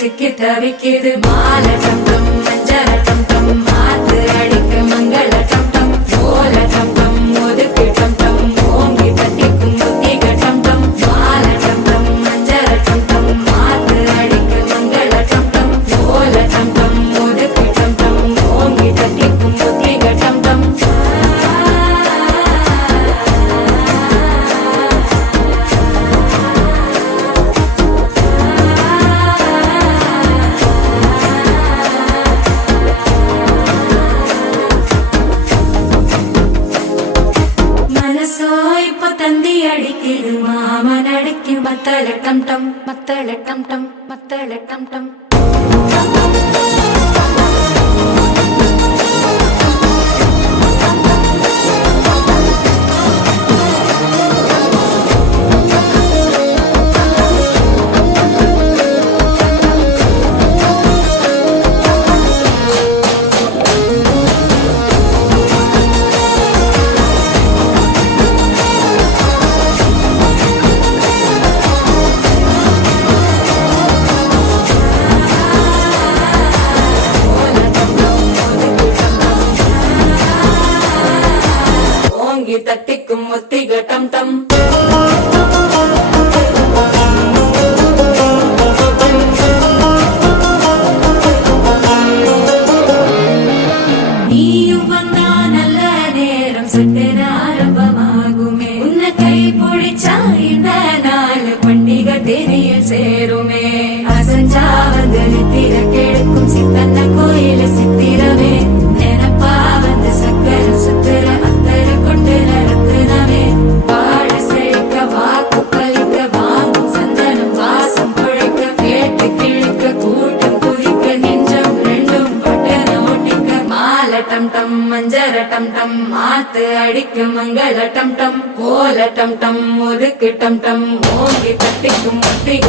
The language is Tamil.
சிக்கி தவிக்குது மால டம் டம் மஞ்சள டம் டம் மாத்து அடிக்க மங்கள டம் டம் ஓல டம் டம் ஒதுக்கு டம் டம் ஓங்கி தட்டிக்கும் புத்திக டம் டம் மால டம் டம் மஞ்சள டம் டம் மாத்து அடிக்க மங்கள டம் டம் ஓல டம் டம் ஒதுக்கு டம் டம் ஓங்கி தட்டிக்கும் புத்திக டம் டம் தந்தி அடிக்குது மாமன் அடிக்கு மத்தள டம் டம் மத்தள டம் டம் மத்தள டம் டம் தட்டிக்கும் முத்திக டம் டம் நீயும் வந்தா நல்ல நேரம் சட்டென ஆரம்பமாகுமே உன்னை கை பிடிச்சா இந்த நாள் பண்டிகை தெரிய சேருமே அசஞ்சா வந்து நித்திர கெடுக்கும் சித்தன்ன கோயில சித்திரமே நினப்பா வந்து சக்கர சுத்திர அத்தர கொண்டு நடத்துனவே பாட செழிக்க வாக்கு பலிக்க வாங்கும் சந்தனம் வாசம் பொழைக்க கேட்டு கிழிக்க கூட்டம் குதிக்க நெஞ்சம் ரெண்டும் பட்டன ஓட்டிக்க மால டம் டம் மஞ்சர டம் டம் மாத்து அடிக்க மங்கள டம் டம் கோல டம் டம் ஒதுக்கு டம் டம் ஓங்கி தட்டிக்கும் முத்திக